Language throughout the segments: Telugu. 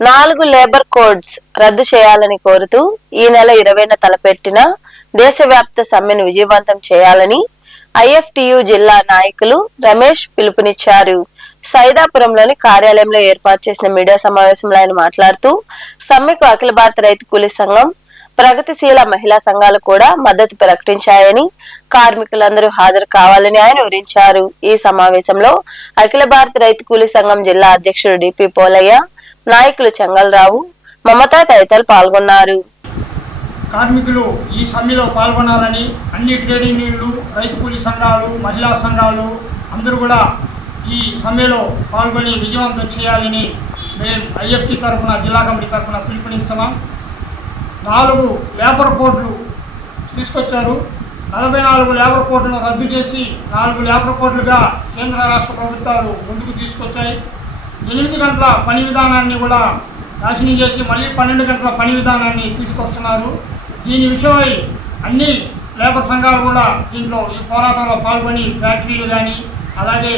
నాలుగు లేబర్ కోడ్స్ రద్దు చేయాలని కోరుతూ ఈ నెల ఇరవైన తలపెట్టిన దేశవ్యాప్త సమ్మెను విజయవంతం చేయాలని ఐఎఫ్టియు జిల్లా నాయకులు రమేష్ పిలుపునిచ్చారు. సైదాపురంలోని కార్యాలయంలో ఏర్పాటు చేసిన మీడియా సమావేశంలో ఆయన మాట్లాడుతూ సమ్మెకు అఖిల భారత రైతు కూలీ సంఘం ప్రగతిశీల మహిళా సంఘాలు కూడా మద్దతు ప్రకటించాయని కార్మికులందరూ హాజరు కావాలని ఆయన వివరించారు. ఈ సమావేశంలో అఖిల భారత రైతు కూలీ సంఘం జిల్లా అధ్యక్షుడు డిపి పోలయ్య నాయకులు చెంగల్రావు మమత తదితరులు పాల్గొన్నారు. కార్మికులు ఈ సమ్మెలో పాల్గొనాలని అన్ని ట్రేడ్ యూనియన్లు రైతు కూలీ సంఘాలు మహిళా సంఘాలు అందరూ కూడా ఈ సమ్మెలో పాల్గొని విజయవంతం చేయాలని మేము ఐఎఫ్టీ తరఫున జిల్లా కమిటీ తరఫున పిలుపునిస్తున్నాం. నాలుగు లేబర్ కోడ్లు తీసుకొచ్చారు. నలభై నాలుగు లేబర్ కోడ్లను రద్దు చేసి నాలుగు లేబర్ కోడ్లుగా కేంద్ర రాష్ట్ర ప్రభుత్వాలు ముందుకు తీసుకొచ్చాయి. ఎనిమిది గంటల పని విధానాన్ని కూడా నాశనం చేసి మళ్ళీ పన్నెండు గంటల పని విధానాన్ని తీసుకొస్తున్నారు. దీని విషయమై అన్ని లేబర్ సంఘాలు కూడా దీంట్లో ఈ పోరాటంలో పాల్గొని ఫ్యాక్టరీలు కానీ అలాగే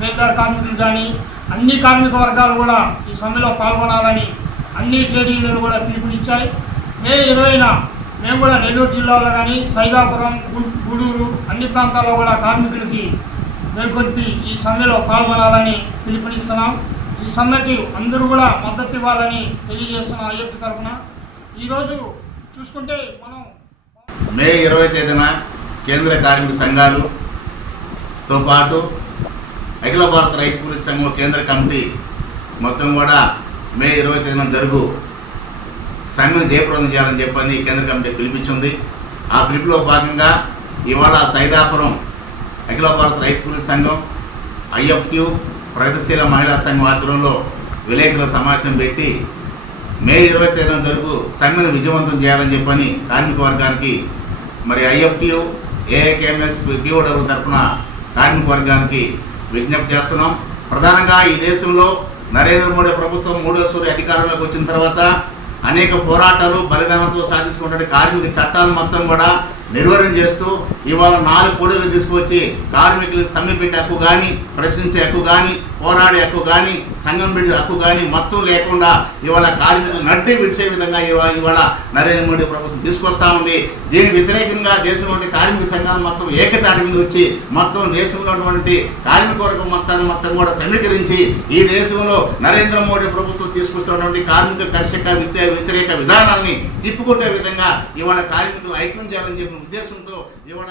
బేదార్ కార్మికులు కానీ అన్ని కార్మిక వర్గాలు కూడా ఈ సమ్మెలో పాల్గొనాలని అన్ని ట్రేడ్ యూనియన్లు కూడా పిలుపునిచ్చాయి. మే ఇరవైన మేము కూడా నెల్లూరు జిల్లాలో కానీ సైదాపురం గూడూరు అన్ని ప్రాంతాల్లో కూడా కార్మికులకి మేల్కొల్పి ఈ సమ్మెలో పాల్గొనాలని పిలుపునిస్తున్నాం. ఈ సమ్మెకి అందరూ కూడా మద్దతు ఇవ్వాలని తెలియజేస్తున్నాం అయ్యప్ప తరఫున. ఈరోజు చూసుకుంటే మనం మే ఇరవై తేదీన కేంద్ర కార్మిక సంఘాలుతో పాటు అఖిల భారత రైతు పోలీస్ సంఘం కేంద్ర కమిటీ మొత్తం కూడా మే ఇరవై తేదీన జరుగు సంఘం జయప్రదం చేయాలని చెప్పని కేంద్ర కమిటీ పిలిపించింది. ఆ పిలుపులో భాగంగా ఇవాళ సైదాపురం అఖిల భారత రైతు కూలీ సంఘం ఐఎఫ్క్యూ ప్రగతిశీల మహిళా సంఘం ఆధ్వర్యంలో విలేకరుల సమావేశం పెట్టి మే ఇరవై తేదీన జరుగు సమ్మెను విజయవంతం చేయాలని చెప్పని కార్మిక వర్గానికి మరి ఐఎఫ్టియు ఏఐకేఎంఎస్ డిఓడబ్ల్యూ తరఫున కార్మిక వర్గానికి విజ్ఞప్తి చేస్తున్నాం. ప్రధానంగా ఈ దేశంలో నరేంద్ర మోడీ ప్రభుత్వం మూడో సూర్య అధికారంలోకి వచ్చిన తర్వాత అనేక పోరాటాలు బలిదానంతో సాధించుకున్న కార్మిక చట్టాలు మొత్తం కూడా నిర్వహణ చేస్తూ ఇవాళ నాలుగు కోడలు తీసుకొచ్చి కార్మికులకు సమ్మె పెట్టే హక్కు కానీ ప్రశ్నించే హక్కు కానీ పోరాడే హక్కు కానీ సంఘం పెట్టే హక్కు కానీ మొత్తం లేకుండా ఇవాళ కార్మికులు నడ్డి విడిచే విధంగా ఇవాళ ఇవాళ నరేంద్ర మోడీ ప్రభుత్వం తీసుకొస్తా ఉంది. దీనికి వ్యతిరేకంగా దేశంలోని కార్మిక సంఘాలు మొత్తం ఏకతాటి మీద వచ్చి మొత్తం దేశంలో ఉన్నటువంటి కార్మిక వర్గం మొత్తాన్ని మొత్తం కూడా సమీకరించి ఈ దేశంలో నరేంద్ర మోడీ ప్రభుత్వం తీసుకొస్తున్నటువంటి కార్మిక కర్షక వ్యతిరేక వ్యతిరేక విధానాన్ని తిప్పుకొట్టే విధంగా ఇవాళ కార్మికులు ఐక్యం చేయాలని చెప్పి ఉద్దేశంతో ఇవాళ